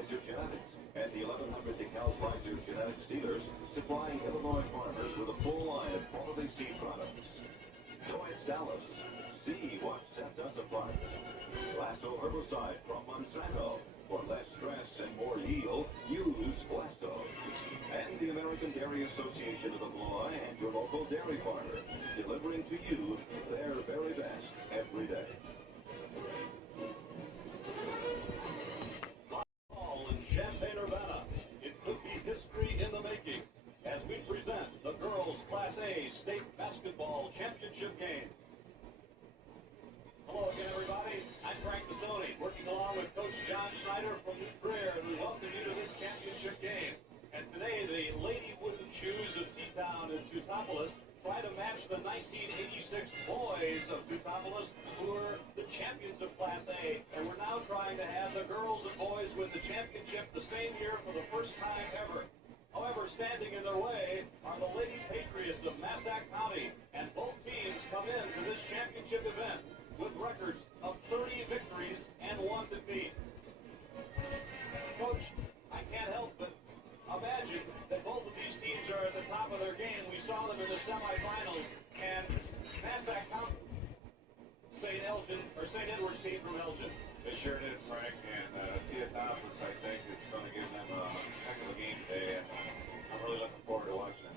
Pfizer Genetics and the 1100 decal Pfizer Genetics dealers, supplying Illinois farmers with a full line of quality seed products. Go at Salis. See what sets us apart. Lasso herbicide from Monsanto. For less stress and more yield, use Lasso. And the American Dairy Association of Illinois and your local dairy farmer, delivering to you their very best every day. All in Champaign-Urbana, it could be history in the making as we present the girls' Class A state basketball championship game. Hello again, everybody. I'm Frank Mazzoni, working along with Coach John Schneider from New Trier, and we welcome you to this championship game. And today, the Lady Wooden Shoes of T-Town and Teutopolis try to match the 1986 boys of Teutopolis, who were the champions of Class A. And we're now trying to have the girls and boys win the championship the same year for the first time ever. However, standing in their way are the Lady Patriots of Massac County, and both teams come into this championship event with records of 30 victories and 1 defeat. Coach, I can't help but imagine that both of these teams are at the top of their game. We saw them in the semifinals, and Massac County, St. Edward's team from Elgin. They sure did, Frank, and Teutopolis, I think, is going to give them a heck of a game today, and I'm really looking forward to watching it.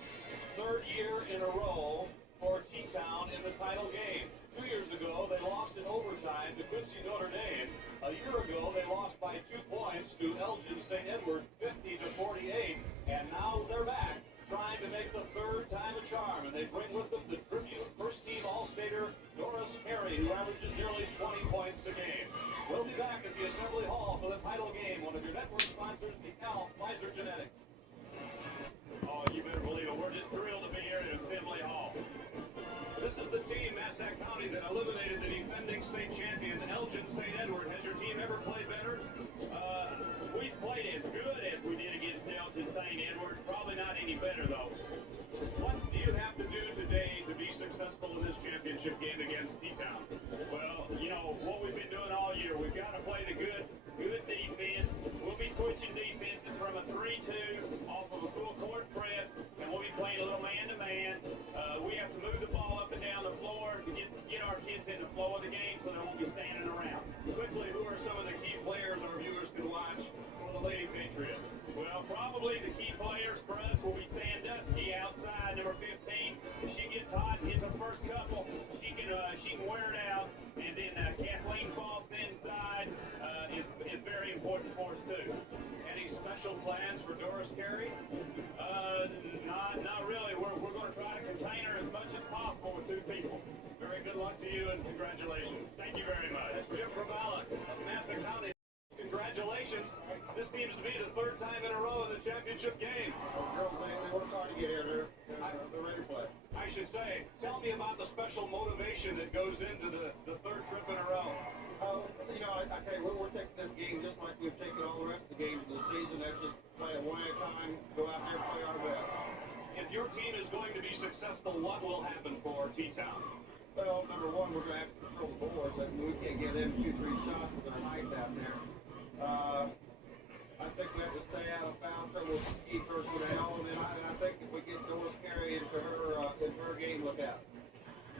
Third year in a row for T-Town in the title game. 2 years ago, they lost in overtime to Quincy Notre Dame. A year ago, they lost by 2 points to Elgin St. Edward, 50-48, and now they're back, trying to make the third time a charm, and they bring with them the tribute first-team All-Stater Doris Carey, who averages nearly 20 points a game. We'll be back at the Assembly Hall for the title game. One of your network sponsors, the Pfizer Genetics. Oh, you better believe it. We're just thrilled to be here at Assembly Hall. This is the team, Massac County, that eliminated the defending state champion, Elgin St. Edward. Has your team ever played better? We played as good as we did against Elgin St. Edward. Probably not any better, though. What do you have to do today to be successful in this championship game against T-Town? Well, you know, what we've been doing all year, we've got to play the good defense. We'll be switching defenses from a 3-2 off of a full court press, and we'll be playing a little man-to-man. We have to move the ball up and down the floor to get our kids in the flow of the game so they won't be standing around. Quickly, who are some of the key players our viewers can watch for the Lady Patriots? Well, probably the key players for us will be Sandusky outside, number 15. If she gets hot and hits her first couple, she can wear it out. And then Kathleen Foss inside is very important for us, too. Any special plans for Doris Carey? Not really. We're going to try to contain her as much as possible with 2 people. Very good luck to you and congratulations. Thank you very much. Jim Pravalik of Massac County. Congratulations. This seems to be the 3rd time in a row in the championship game. Girls, they work hard to get here. They're ready to play. I should say, tell me about the special motivation that goes into the 3rd trip in a row. You know, I tell you, we're taking this game just like we've taken all the rest of the games of the season. That's just play it one at a time, go out there and play our best. If your team is going to be successful, what will happen for T-Town? Well, number one, we're going to have to control the boards. I mean, we can't give them 2-3 shots with their height out there. I think we have to stay out of foul trouble, keep her down, and I think if we get Doris Carey into her game, look out.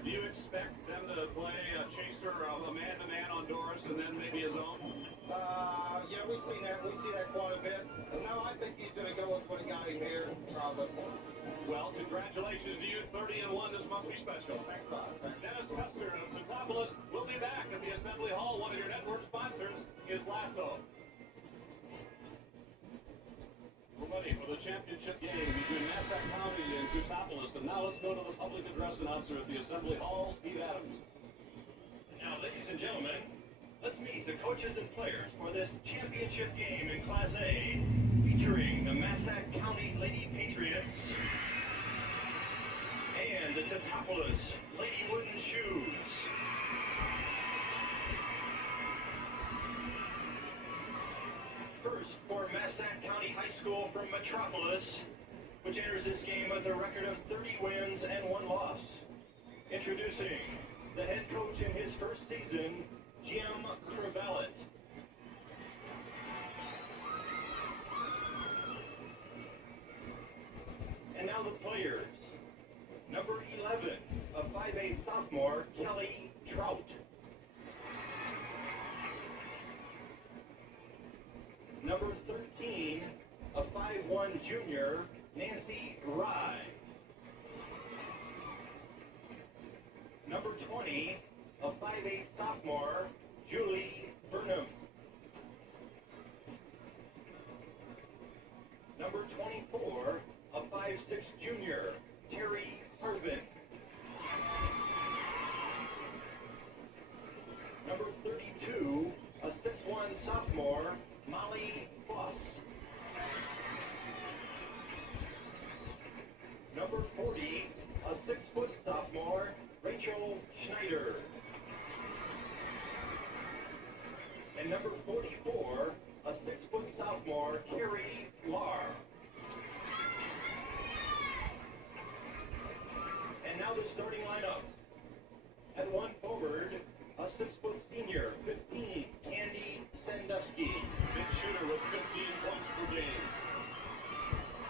Do you expect them to play a chaser, a man-to-man on Doris, and then maybe a zone? Yeah, we see that quite a bit. No, I think he's going to go with what he got him here, probably. Well, congratulations to you. 30-1, this must be special. Thanks a lot. Dennis Custer of Teutopolis will be back at the Assembly Hall. One of your network sponsors is Lasso. We're ready for the championship game between Massac County and Teutopolis. And now let's go to the public address announcer at the Assembly Hall, Steve Adams. Now, ladies and gentlemen, let's meet the coaches and players for this championship game in Class A, featuring the Massac County Lady Patriots and the Teutopolis Lady Wooden Shoes. First, for Massac County High School from Metropolis, which enters this game with a record of 30 wins and 1 loss. Introducing the head coach in his first season, Jim Crevellet. players. Number 11, a 5'8" sophomore, Kelly Trout. Number 13, a 5'1" junior, Nancy Rye. Number 20, a 5'8" sophomore, Julie Burnham. Number 24, a 5'6" junior, Terry Harvin. Number 32, a 6'1" sophomore, Molly Foss. Number 40, a 6' sophomore, Rachel Schneider. And number 44, a 6' sophomore, Carrie Lar. And now the starting lineup. At one forward, a 6' senior, 15, Candy Sandusky. Big shooter with 15 points per game.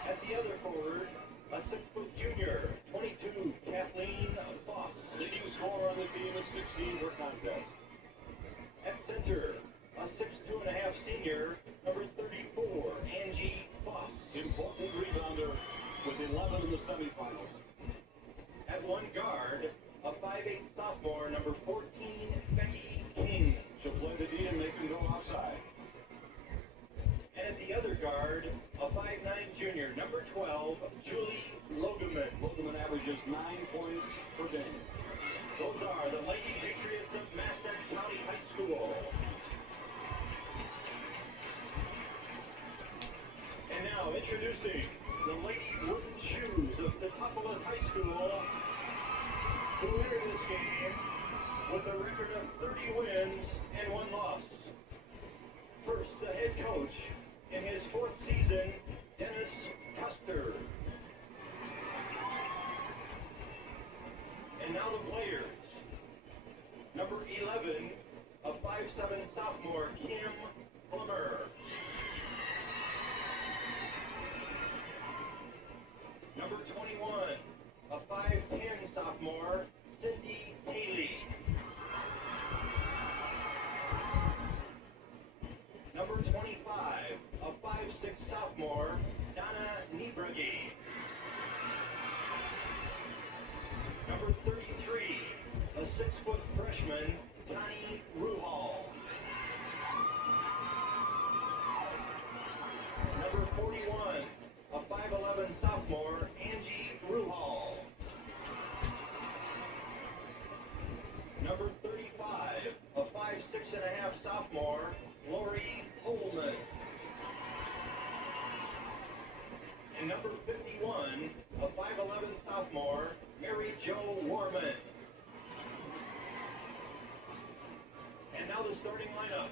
At the other forward, a 6' junior, 22, Kathleen Foss. Leading scorer on the team at 16 per contest. At center, a 6'2.5" senior, number 34, Angie Foss. Important rebounder with 11 in the semifinals. At one guard, a 5'8" sophomore, number 14, Becky King. She'll play the D and make him go outside. And at the other guard, a 5'9" junior, number 12, Julie Logeman. Logeman averages 9 points per game. Those are the Lady Patriots of Massac County High School. And now introducing the Lady Wooden Shoes of Teutopolis High School, who entered this game with a record of 30 wins and 1 loss. First, the head coach in his 4th season, Dennis Custer. And now the players. Number 11, a 5'7" sophomore, Kim Plummer. Number 21, a 5'10" sophomore, Cindy Haley. Number 25, a 5'6" sophomore, Donna Niebrugge. Number 33, a 6' freshman, Connie Ruhal. Number 41, a 5'11" sophomore, Angie Ruhal. Number 35, a 5'6.5" sophomore, Lori Holman. And number 51, a 5'11" sophomore, Mary Jo Warman. And now the starting lineup.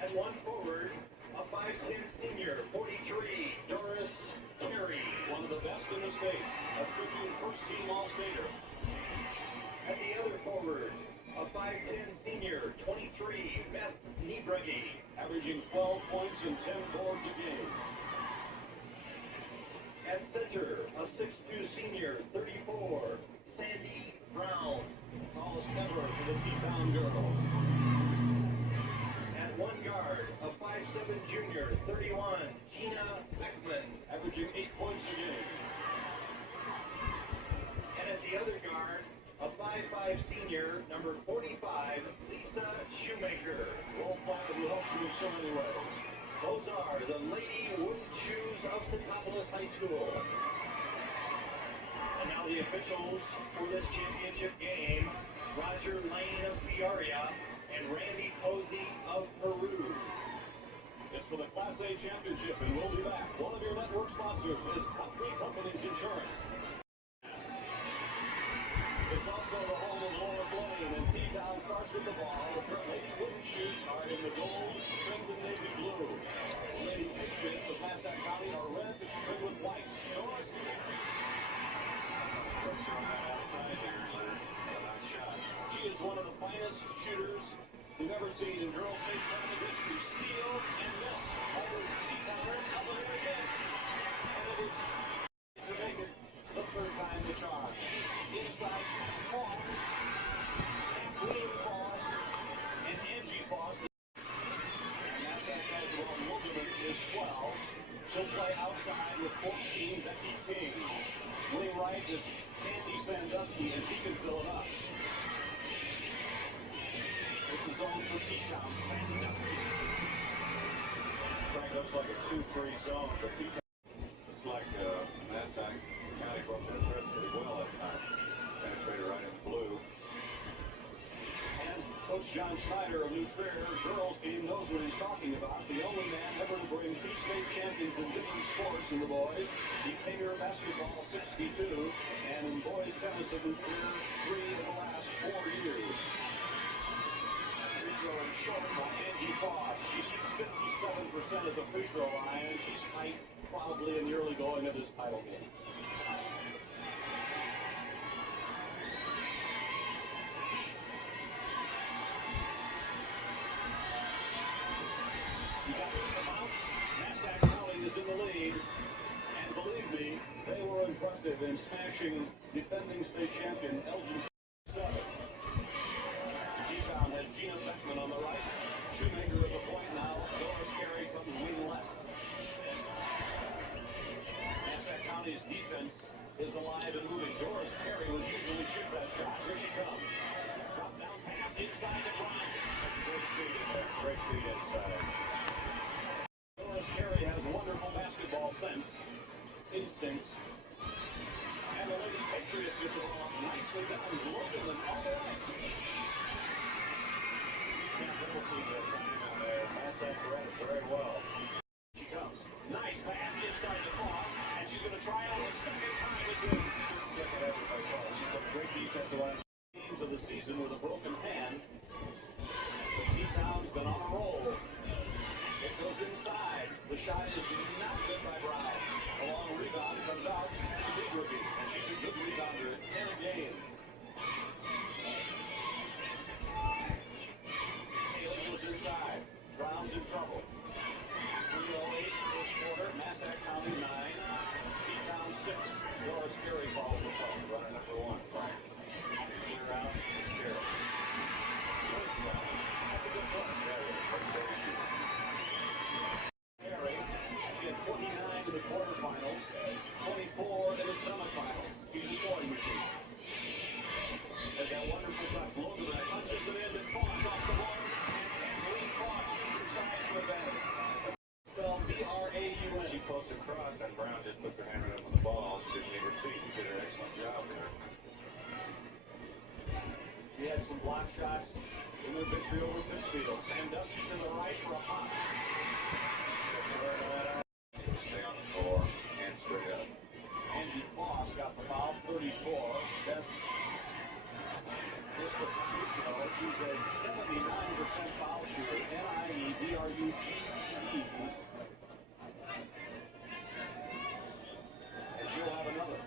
At one forward, a 5'10" senior, 43, Doris Carey. One of the best in the state. A tribute first-team All-Stater. At the other forward, a 5'10" senior, 23, Beth Niebrugge. Averaging 12 points and 10 boards a game. At center, a 6'2" senior, 34, Sandy Brown. Tallest ever for the T-Town girl. At one guard, a 5'7" junior, 31, Gina Beckman. Averaging 8 points a game. And at the other guard, a 5'5" senior, number 45, Lisa Shoemaker. Role player who helps you in so many ways. Those are the Lady Wooden Shoes of Teutopolis High School. And now the officials for this championship game, Roger Lane of Peoria and Randy Posey of Peru. It's for the Class A championship, and we'll be back. One of your network sponsors is Country Companies Insurance. It's also the home of Lois Lane, and T-Town starts with the ball. The Lady Wooden Shoes are in the gold, trimmed with navy blue. The Lady Patriots of Massac County are red, trimmed with white. Doris. She is one of the finest shooters we've ever seen in girls' state tournament history. Steal and miss all the T-Towners up the very end. And it is to make it is Candy Sandusky, and she can fill it up. It's a zone for T-Town. Sandusky. Track looks like a 2-3 zone, but it's like Massac County broke that press pretty well that time. Penetrated right in the blue. And Coach John Schneider of New Trier girls game knows what he's talking about. The only man ever to bring 2 state champions in different sports in the boys. He Decatur basketball 62, and in boys tennis at New Trier 3 of the last 4 years. Free throw and short by Angie Foss. She shoots 57% at the free throw line. She's tight, probably in the early going of this title game. You got the bounce. Massac County is in the lead. And believe me, they were impressive in smashing defending state champion Elgin 7. T-Town has Gina Beckman on the right. Shoemaker at the point now. Doris Carey from the wing left. Massac County's defense is alive and moving. Doris Carey would usually shoot that shot. Here she comes. Drop down pass inside the ground. That's a great feed in there. Great feed inside. Doris Carey has wonderful basketball sense, instincts, and the Lady Patriots get the ball nicely down. Logan them all the way. Can't replicate that time on there. Massac read it very well. She comes. Nice pass inside the cross, and she's going to try it on the second time. It's in. Second effort by Paul. She's got great defensive line. Games of the season with a broken hand. But T-Town's been on a roll. It goes inside. The shot is not good by Brown. A long rebound comes out to Diggerby, and she's a good rebounder at 10 a game. Haley goes inside. Brown's in trouble. 3:08 first quarter. Massac County 9. T-Town 6. Doris Carey calls the play. Runner number 1. Right. Clear out. Carey. That's a good play. Very shoot. Carey, she had 29 in the quarterfinals, 24 in the semifinals. She's a scoring machine. Has that wonderful touch. Logan punches it in. It's Foss off the ball. And Kathleen Foss uses her size for advantage. Spelled B-R-A-U-N. She posts across, and Brown just puts her hand right up on the ball. She didn't need her feet. She did an excellent job there. She had some block shots in their victory over Pittsfield. Sandusky to the right for a pop. Stay on the floor and straight up. Angie Foss got the foul, 34. That's just a she's a 79% foul shooter. N-I-E-D-R-U-G-E. And she'll have another.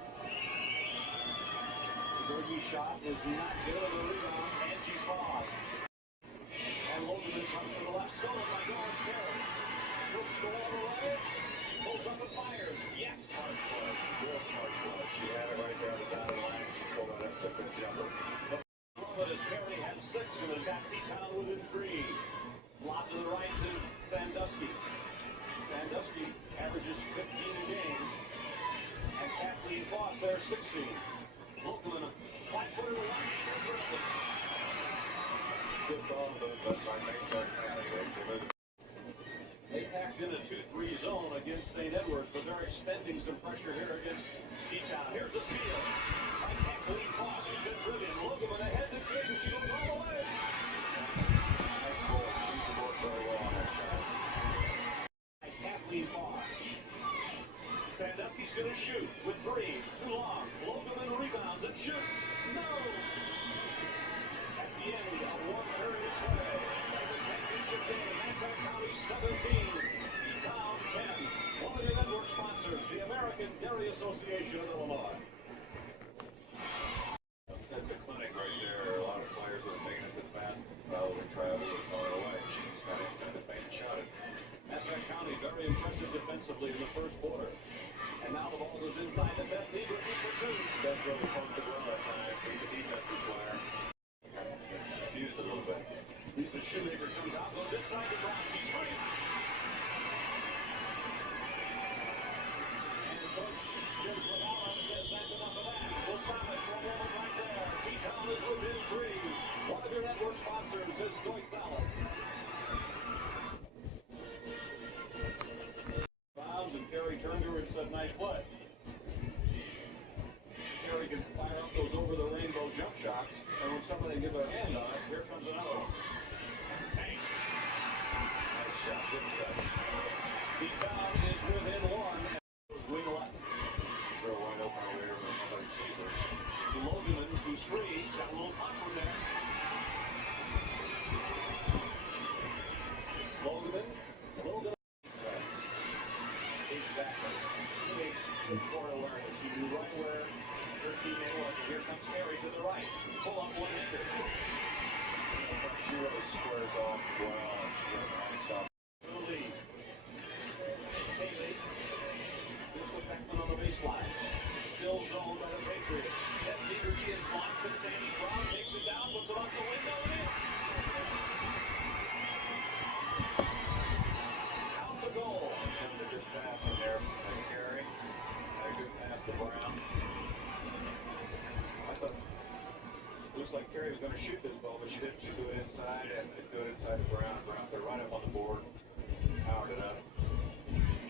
The Bergie shot is not good. The rebound, Angie Foss. And Logan comes to the left. Stolen by Doris Carey. Will she go all the way? Pulls up and fires. Yes. Smart play. Real smart play. She had it right there on the dotted line. She pulled it up, took a jumper. As Carey had 6 and has got T-Town within 3. Lob to the right to Sandusky. Sandusky averages 15 a game. And Kathleen Foss there 16. Logan, flat-footed one. Good ball, but by Massac County, They packed in a 2-3 zone against St. Edwards, but they're extending some pressure here against T-Town. Here's the steal. By Kathleen Foss, who's been brilliant. Logan ahead to King. She goes all the way. nice goal. She worked very well on that shot. By Kathleen Foss. Sandusky's going to shoot with 3. Too long. Logan rebounds and shoots. No! At the end, a 1-hurried play. The championship game, Massac County 17. T-Town 10. One of your network sponsors, the American Dairy Association of Illinois. That's a clinic right there. A lot of players would have taken it to the basket. Probably traveled and thrown it away. She just got inside the paint and shot it. Massac County very impressive defensively in the first quarter. And now the ball goes inside the Beth Needler for 2. That's really posted well that time. He's a defensive player. Confused a little bit. Lisa Shoemaker comes out, goes inside the Brown. She's free. And Coach Jim Zavala says that's enough of that. right. Pull up one-hander. She really squares off well. She has a nice off. Early. Haley. This with Beckman on the baseline. Still zoned by the Patriots. That Liberty is blocked, but Sandy Brown takes it down, puts it off the window, and in. Out the goal. That was a good pass in there by Carey. And a good pass to Brown. I thought it looks like Carey was going to shoot this ball, but she didn't. She threw it inside, and they threw it inside to Brown. Brown put it right up on the board, powered it up.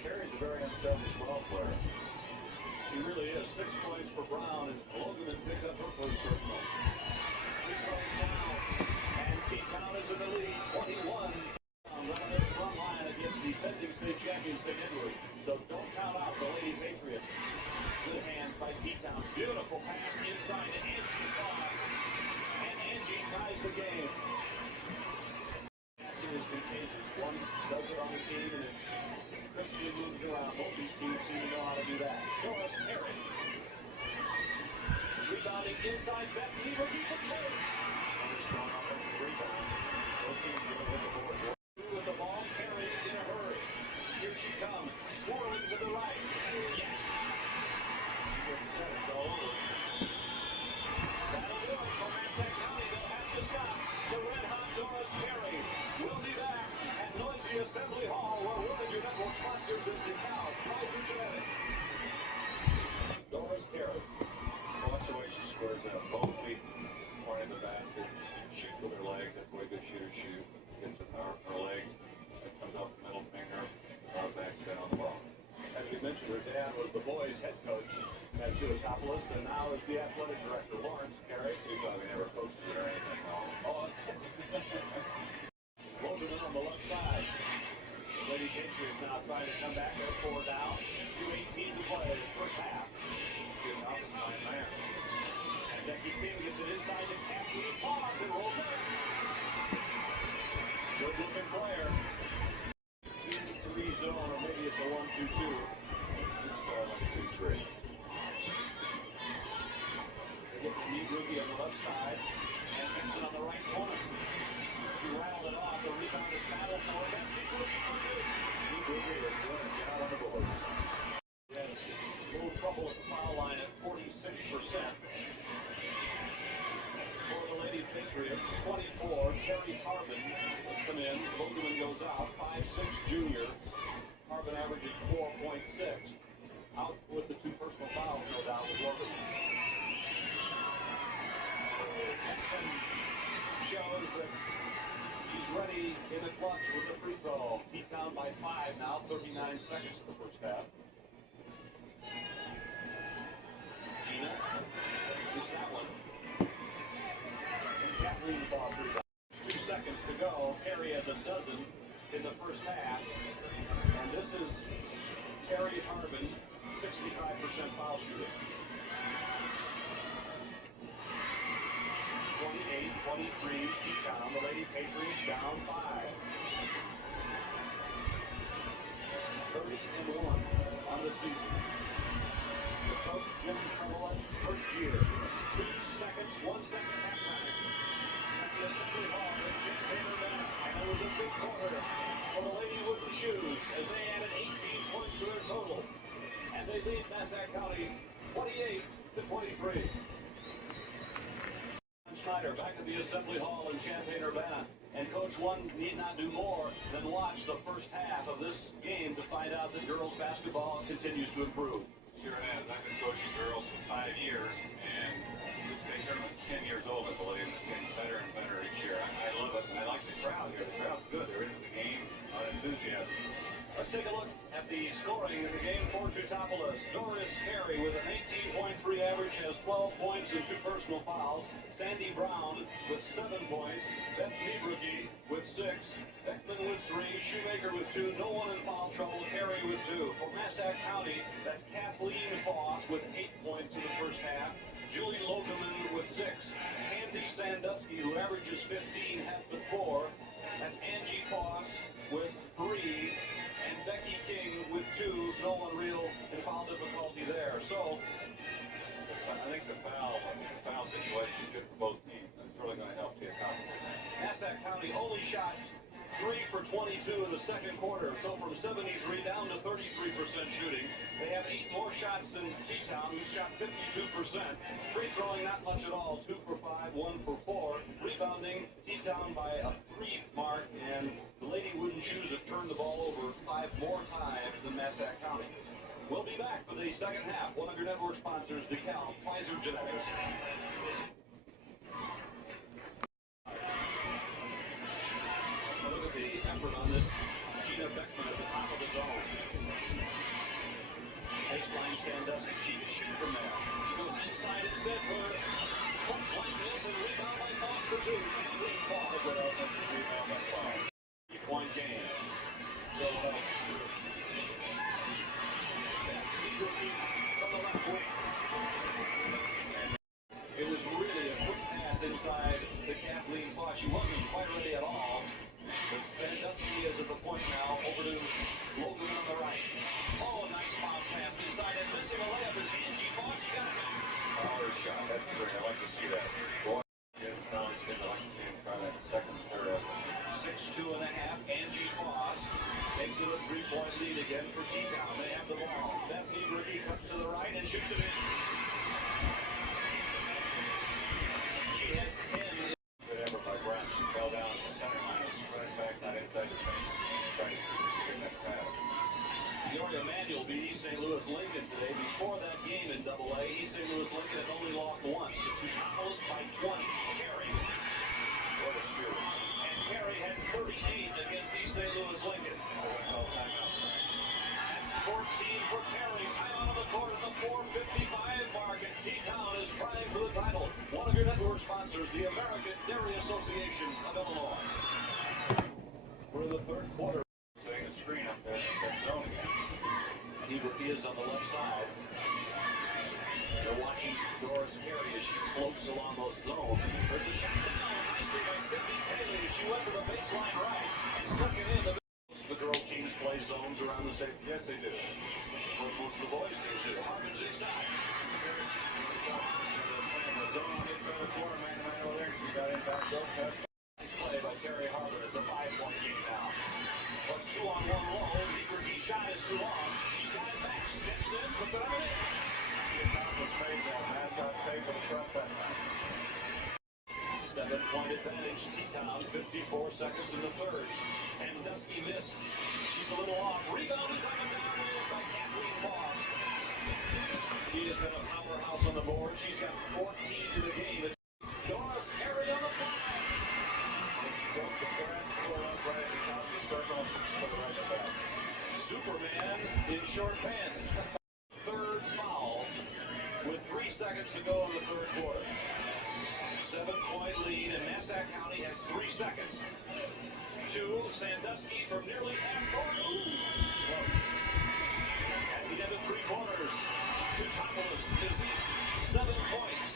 Carey's a very unselfish ball player. He really is. 6 points for Brown, and Logan picks up her first personal. Free throw Brown, and T-Town is in the lead, 21. Running their front line against defending state champions St. Edward. So don't count out the Lady Patriots. Good hands by T-Town. Beautiful pass inside to Angie Foss. And Angie ties the game. Passing is contagious. One does it on the team, and then Christian moves around. Both these teams seem to know how to do that. Doris Perry. Rebounding inside. Beth Weaver keeps it close. Strong offensive rebound. Both teams give it with the board. With the ball, Perry in a hurry. Here she comes. Swirling to the right. Yes. She gets set. It's all over. That'll do it for Massac County. They'll have to stop. The red-hot Doris Perry will be back at Noisy Assembly Hall, where World Your Network sponsors is DeKalb. Private Genetics. Doris Perry. Watch the way she squares up. Both feet pointing the basket. Shoots with her legs. That's the way good shooters shoot. Gets her legs. It comes off the middle finger. Backspin on the ball. As we mentioned, her dad was the boys' head coach at Teutopolis, and now is the athletic director, Lawrence Perry. He probably never coached it or anything wrong. Oh, Logan on the left side. The Lady Patriots now trying to come back. They're 4 down. 2:18 to play. First half. Good offensive line there. And Becky King gets it inside to Kathleen Foss and rolls it. Good looking player. 2-3 zone, or maybe it's a 1-2-2. It's like a 2-3. They get the knee rookie on the left side. And Dixon on the right corner. She rattled it off. The rebound is battled for. That's the rookie for two. Knee rookie is doing a job on the board. Yes, a little trouble at the foul line at 46%. For the Lady Patriots, 24, Terry Harbin has come in. Logan goes out, 5'6" junior. Harbin averages 4.6. Out with the 2 personal fouls, no doubt, with Logan. Jackson shows that he's ready in the clutch with the free throw. He's down by 5 now, 39 seconds in the first half. Gina missed that one. And Kathleen Foss rebound. 2 seconds to go. Perry has a dozen in the first half. And this is Terry Harbin, 65% foul shooting. 28-23, T-Town. The Lady Patriots down 5. 30-1 on the season. The coach, Jim Tremolette, first year. 2 seconds, 1 second halftime. At the Assembly Hall in Champaign, Urbana. And it was a big quarter for the Lady Wooden Shoes as they added 18 points to their total. And they lead Massac County 28-23. Schneider back at the Assembly Hall in Champaign, Urbana. And Coach One need not do more than watch the first half of this game to find out that girls basketball continues to improve. Sure has. I've been coaching girls for 5 years, and this state tournament's 10 years old, I believe, and it's getting better and better each year. I love it. I like the crowd here. The crowd's good. They're into the game. Enthusiasm. Let's take a look at the scoring in the game for Teutopolis. Doris Perry with an 18.3 average has 12 points and 2 personal fouls. Sandy Brown with 7 points. Beth Niebrugge with 6. Beckman with 3. Shoemaker with 2. No one in foul trouble. Perry with 2. For Massac County, that's Kathleen Foss with 8 points in the first half. Julie Logeman with 6. Andy Sandusky, who averages 15, has with 4. That's Angie Foss with 3. And Becky King with 2. No one real in foul difficulty there. So, I think the foul situation is good for both teams. It's really going to help Teutopolis. Massac County only shot 3 for 22 in the second quarter, so from 73 down to 33% shooting. They have 8 more shots than T-Town, who shot 52%. Free throwing, not much at all, 2 for 5, 1 for 4. Rebounding, T-Town by a 3 mark, and the Lady Wooden Shoes have turned the ball over 5 more times than Massac County. We'll be back for the second half. One of your network sponsors, DeKalb, Pfizer Genetics. Look at the effort on this. Gina Beckman at the top of the zone. Baseline Sandusky. She can shoot from there. She goes inside instead for point blank miss and rebound by Foss for 2. Kathleen Foss with a rebound by Foss. 3-point game. So, from the left wing. It was really a quick pass inside to Kathleen Foss. She wasn't quite ready at all. But Sandusky is at the point now, over to Logan on the right. Oh, nice bounce pass inside and missing a layup is Angie Foss. She got it. Power shot. That's great. I like to see that. Boy, it's down. I like to see him try that second, third effort. 6-2 and a half. Angie Foss takes it a 3-point lead again for T-Town. They have the ball. Bethany Ricky cuts to the right and shoots it in. She has 10. Good effort by Brown. She fell down at the center line and spread back, not inside the paint. Trying to get that pass. Peoria Manuel beat East St. Louis Lincoln today. Before that game in AA, East St. Louis Lincoln had only lost once to Teutopolis by 20. Carey. What a shoot. And Carey had 38 against East St. Louis Lincoln. That's 14 for Carey. Time out of the court at the 4:55 mark. And T-Town is trying for the title. One of your network sponsors, the American Dairy Association of Illinois. We're in the third quarter. Setting the screen up there in that zone again. He is on the left side. They're watching Doris Carey as she floats along those zones. There's a shot down nicely by Sydney Taylor. She went to the baseline right and stuck it in. The girl teams play zones around the same. Yes, they do. Most of the boys teams do. Harvin's inside. The zone on this other corner, man over there. She got in back up. Nice play by Terry Harvin. It's a 5-point game now. But 2-on-1 low. Liberty shot is too long. She's got it back. Steps in. Puts it on it. Teutopolis made that. Massac paid for the press that night. 7-point advantage. T-Town. 54 seconds in the third. Sandusky missed. She's a little off. Rebound is up and down by Kathleen Foss. She has been a powerhouse on the board. She's got 14 in the game. It's Doris Carey on the fly. She broke the press, pulled up right at the top of the circle, put it right in the back. Superman in short pants. Third foul with 3 seconds to go in the third quarter. 7-point lead, and Massac County has 3 seconds. To Sandusky from nearly half court. At the end of 3 quarters, Teutopolis is 7 points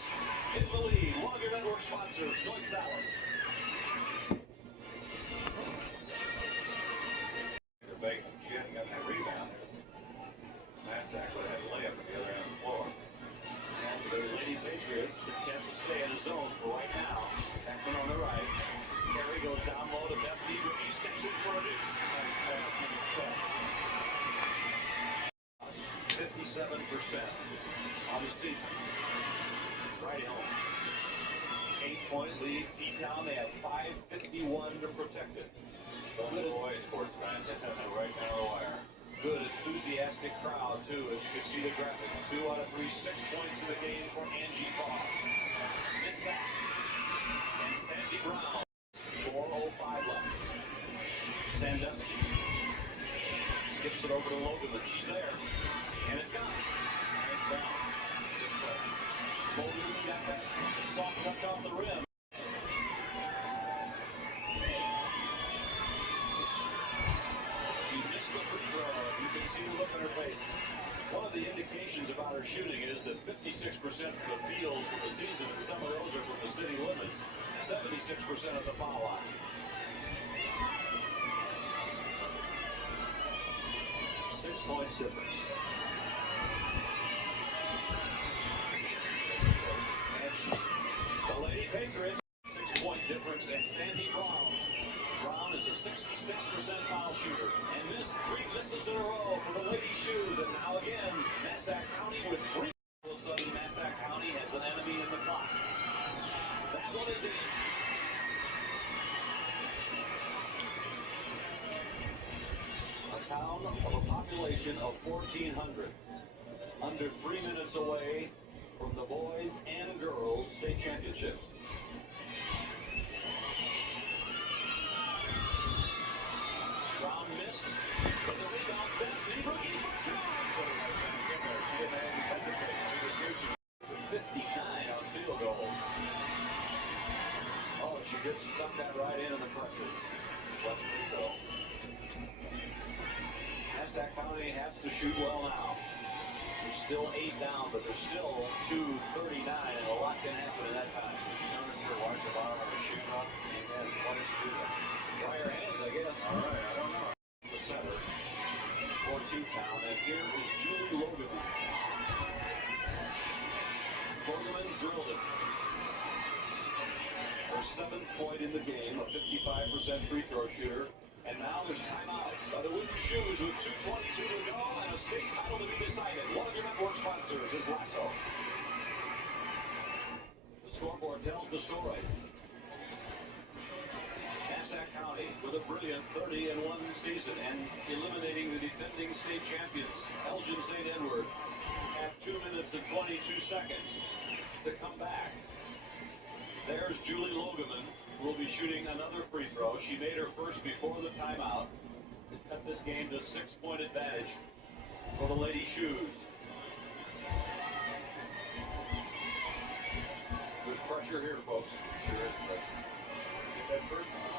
in the lead. One of your network sponsors, Deutz Alice. She hadn't gotten that rebound. Massac would have had a layup at the other end of the floor. And the Lady Patriots attempt to stay in a zone for right now. Beckman on the right. Carey goes down low to Bethany. He steps in for a deuce. 57% on the season. Right home. 8-point lead. T-Town, they have 5:51 to protect it. The boys, sports fans, just have to right down the wire. Good, enthusiastic crowd, too, as you can see the graphic. 2 out of 3, 6 points in the game for Angie Foss. Missed that. And Sandy Brown. 4:05 left. Sandusky skips it over to Logan, but she's there. And it's gone. Nice bounce. Good play. Logan got that soft touch off the rim. She missed the free throw. You can see the look on her face. One of the indications about her shooting is that 56% of the fields for the season, and some of those are from the city limits, 76% at the foul line. 6 points difference. shoes, and now again, Massac County with 3. All of a sudden, Massac County has an enemy in the clock. That one is in. A town of a population of 1,400. Under 3 minutes away from the boys and girls state championship. Brown missed, but the rebound Bethany looking for Jones. 59 on field goal. Oh, she just stuck that right in the pressure. Left free throw. Massac County has to shoot well now. There's still 8 down, but there's still 2:39, and a lot can happen in that time. You notice her watch the bottom of her shoe up? Amen. What does she do that? Dry her hands, I guess. All right, I don't know. The center. 14 down, and here is Julie Logan. Logan drilled it. Her 7th point in the game, a 55% free throw shooter. And now there's timeout by the Wooden Shoes with 2:22 to go and a state title to be decided. One of your network sponsors is Lasso. The scoreboard tells the story. Massac County with a brilliant 30-1 season and eliminating the defending state champions, Elgin St. Edward, at 2 minutes and 22 seconds to come back. There's Julie Logeman, who will be shooting another free throw. She made her first before the timeout to cut this game to 6-point advantage for the Lady Shoes. There's pressure here, folks. Sure is pressure. Get that first one.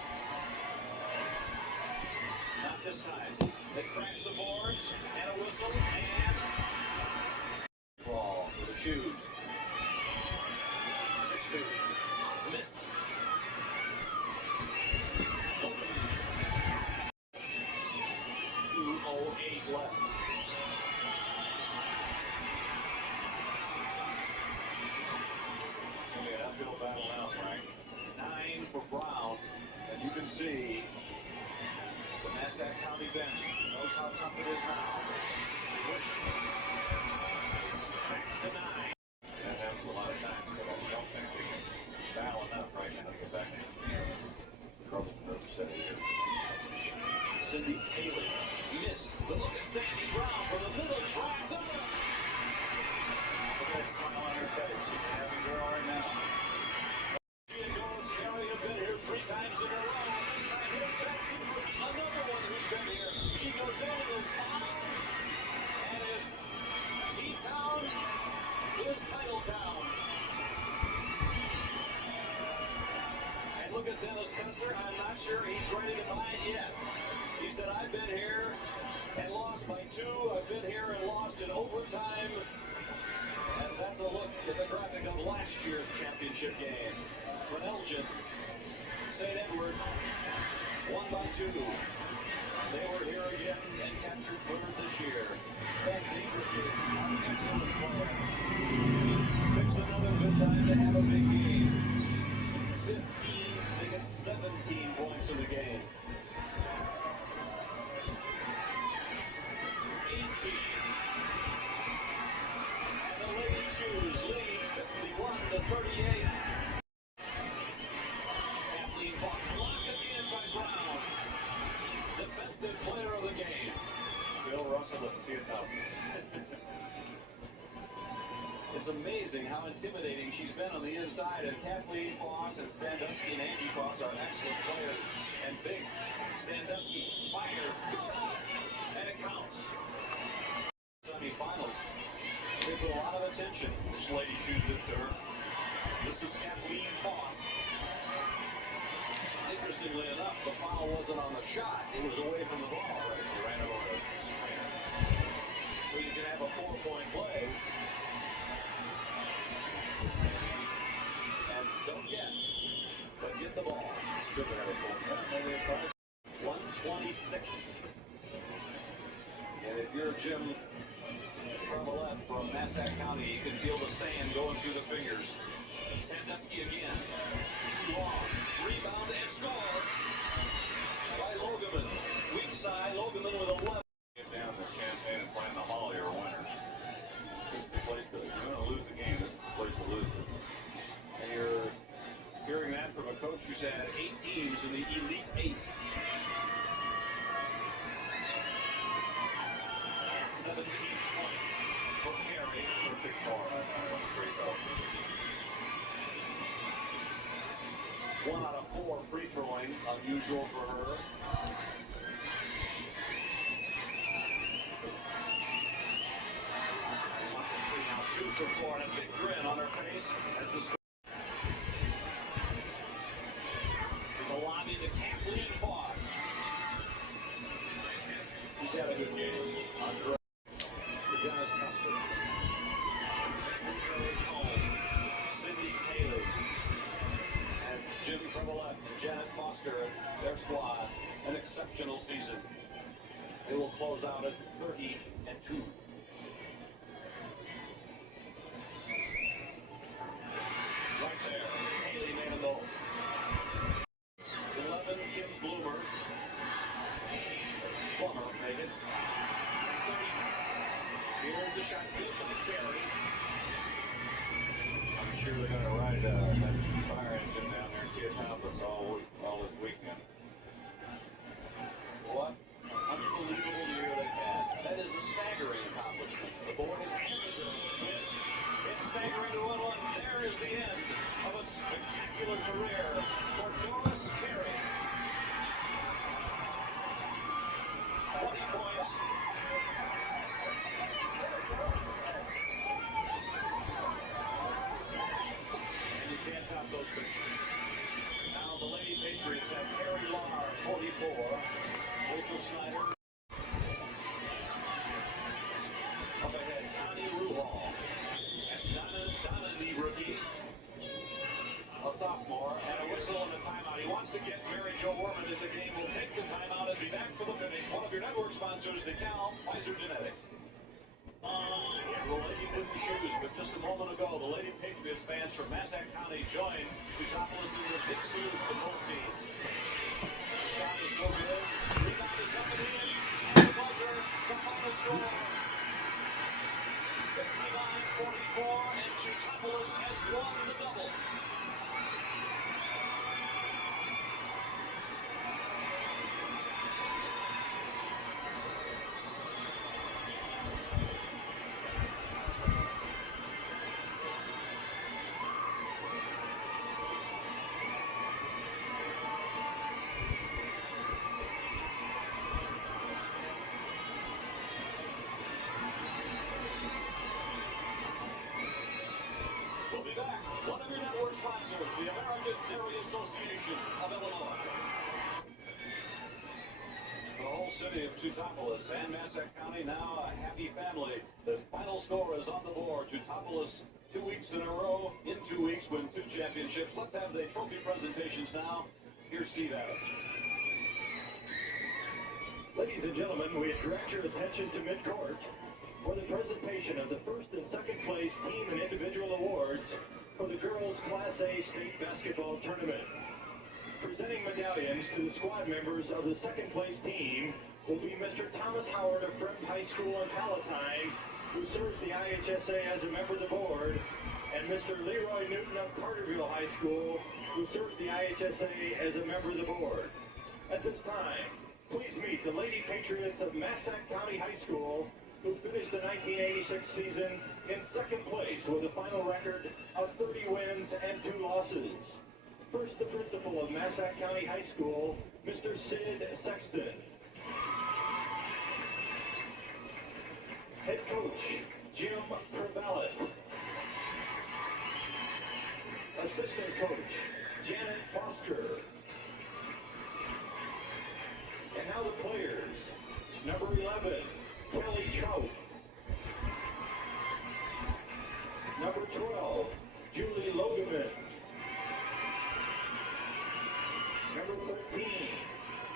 Not this time. They crash the boards, and a whistle, and ball for the Shoes. 6-2. Missed. 2:08 left. Okay, an uphill battle now, Frank. 9 for Brown, and you can see the Massac County bench knows how tough it is now. Switch. Back to 9. That happens a lot of times, but I don't think they can battle enough right now to get back in this game. Trouble for the set here. Cindy Taylor missed. But look at Sandy Brown from the middle track. Look at that smile on her face. She's a happy girl right now. She goes, Carrie has been here 3 times in a row. This time here's Becky, another one who's been here. She goes in and is fouled. And it's T-Town is Title Town. And look at Dennis Custer. I'm not sure he's ready to buy it yet. He said, I've been here and lost by 2. I've been here and lost in overtime. And that's a look at the graphic of last year's championship game. For Elgin, St. Edward, won by 2. They were here again and captured 3rd this year. That Dingerfield, an excellent player. Picks another good time to have a big game. 15, they get 17 points in the game. 18. And the Lady Shoes lead 51-38. Kathleen Fox blocked again by Brown. Defensive player of the game. Bill Russell of Teutopolis. It's amazing how intimidating she's been on the inside, and Kathleen Foss and Sandusky and Angie Foss are excellent players. And big Sandusky fires, good, and it counts. Semi-finals. They put a lot of attention. This Lady Shoes did to her. This is Kathleen Foss. Interestingly enough, the foul wasn't on the shot. It was away from the ball. Right, they ran over the screen. So you can have a 4-point play. And don't but get the ball. Still got a full time. Maybe a 126. And if you're Jim Prevalette from Massac County, you can feel the sand going through the fingers. Sandusky again. Long. Rebound and score by Logeman. Weak side, Logeman with 11. Get down the chance and playing the 17th point for Carey. Perfect form. Great though. 1 out of 4 free throwing, unusual for her. Now 2 for 4 and a big grin on her face as the score. There's a lobby to Kathleen Foss. She's had a good game. Under the Dennis Custer. Home. Cindy Taylor. And Jim Trevelette and Janet Foster, their squad, an exceptional season. They will close out at 30-2. Right there, Haley Manilow. 11, Kim Bloomer. Plummer made it. 30. Here's the shot, good by Carey. I'm sure they're going to ride that fire engine down there in Teutopolis all this weekend. What an unbelievable year they've had. That is a staggering accomplishment. The boys and the girls win. It's staggering to 1-1. There is the end of a spectacular career for Doris Carey. 20 points. And you can't top those pictures. Now the Lady Patriots have Carrie Lahr, 44. Rachel Snyder. Up ahead, Connie Ruhal. That's Donna, the rookie. A sophomore, and a whistle and a timeout. He wants to get Mary Jo Worman in the game. We'll take the timeout and be back for the finish. One of your network sponsors, DeKalb, Pfizer Genetics. The Lady Wooden Shoes, but just a moment ago, the Lady Patriots fans from Massac County joined Teutopolis in the big salute to both teams. The shot is no good. Rebound is up and in. And the buzzer, the final score. 59-44, and Teutopolis has won the double. We'll be back. One of your network sponsors, the American Dairy Association of Illinois. The whole city of Teutopolis and Massac County now a happy family. The final score is on the board. Teutopolis 2 weeks in a row. In 2 weeks win 2 championships. Let's have the trophy presentations now. Here's Steve Adams. Ladies and gentlemen, we direct your attention to midcourt for the presentation of the first and second place team and individual awards for the girls Class A state basketball tournament. Presenting medallions to the squad members of the second place team will be Mr. Thomas Howard of Friend High School in Palatine, who serves the IHSA as a member of the board, and Mr. Leroy Newton of Carterville High School, who serves the IHSA as a member of the board. At this time, please meet the Lady Patriots of Massac County High School, who finished the 1986 season in second place with a final record of 30 wins and 2 losses. First, the principal of Massac County High School, Mr. Sid Sexton. Head coach, Jim Prevallet. Assistant coach, Janet Foster. And now the players. Number 11, Kelly Trout. Number 12, Julie Logeman. Number 13,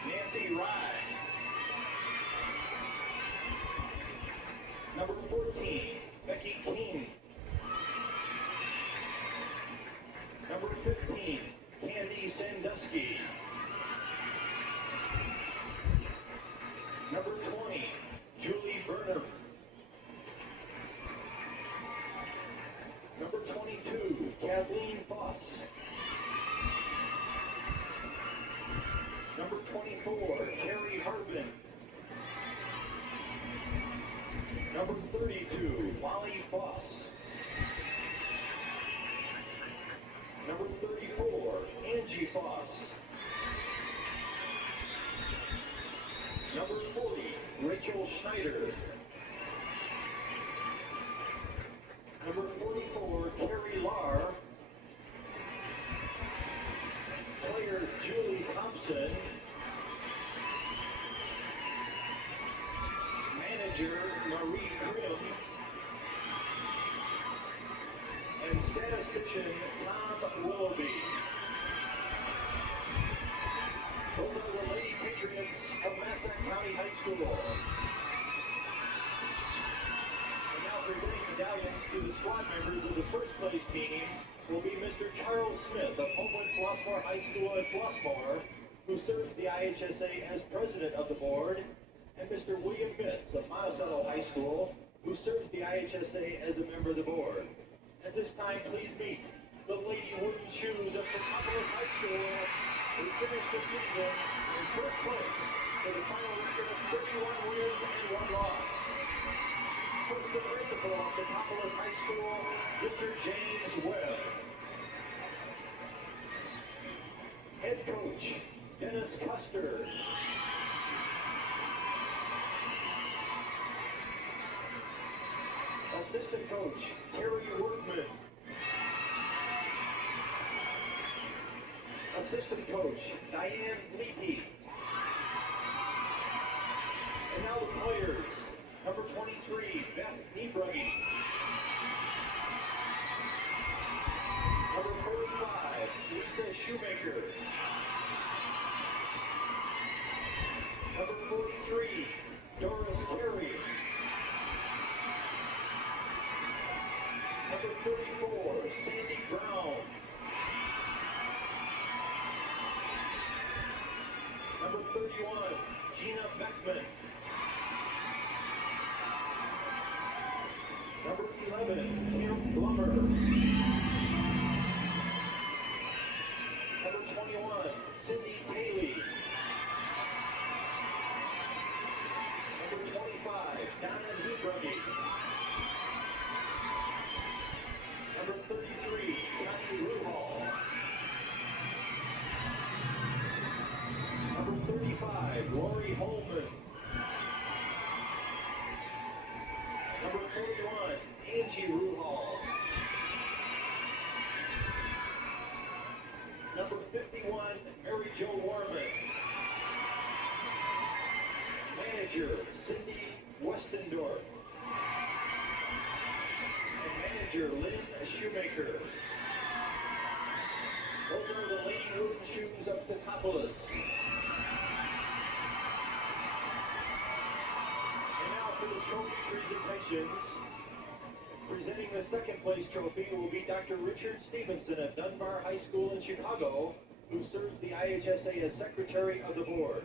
Nancy Rye. Number 14, Becky King. Number 15, Candy Sandusky. Number 20, Julie Burnham. Number 22, Kathleen Foss. Number 24, Carrie Harbin. Wally Foss. Number 34, Angie Foss. Number 40, Rachel Schneider. Number 44, Carrie Lahr. Player Julie Thompson. Manager Marie Grimm. And statistician Tom Willoughby. Those are the Lady Patriots of Massac County High School. And now presenting medallions to the squad members of the first place team will be Mr. Charles Smith of Homewood Flossmoor High School in Flossmoor, who serves the IHSA as president of the board, and Mr. William Mitz of Monticello High School, who serves the IHSA as a member of the board. At this time, please meet the Lady Wooden Shoes of Teutopolis High School, who finished the season in first place with a final record of 31 wins and 1 loss. The principal of Teutopolis High School, Mr. James Webb. Head coach, Dennis Custer. Assistant coach, Terry Workman. Assistant coach, Diane Leakey. And now the players. Number 23, Beth Niebrugge. Number 45, Lisa Shoemaker. Number 43, Doris Carey. Number 34, Sandy Brown. Number 31, Gina Beckman. Number 11, Kim Blummer. Number 21, Cindy Paley. Number 25, Donna Niebrugge. Number 33, Johnny Ruhal. Number 35, Lori Holman. Number 41, Angie Ruhal. Number 51, Mary Jo Warman. Manager, Cindy Westendorf. And manager, Lynn Shoemaker. Those are the Lady Wooden Shoes of Teutopolis. And now for the trophy presentations. Presenting the second place trophy will be Dr. Richard Stevenson of Dunbar High School in Chicago, who serves the IHSA as secretary of the board.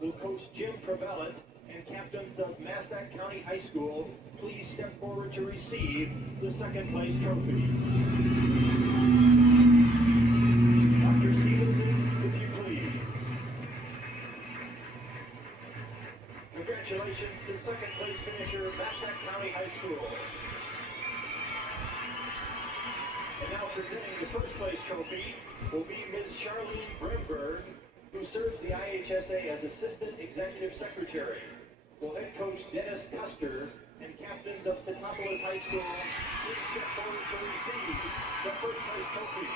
Will Coach Jim Prevalent and captains of Massac County High School please step forward to receive the second place trophy. Dr. Stevenson, if you please. Congratulations to second place finisher, Massac County High School. And now presenting the first place trophy will be Ms. Charlene Bremberg, who serves the IHSA as Assistant Executive Secretary. Will head coach Dennis Custer and captains of Teutopolis High School please step forward to receive the first place trophy.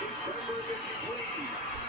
Ms. Bremberg, if you please.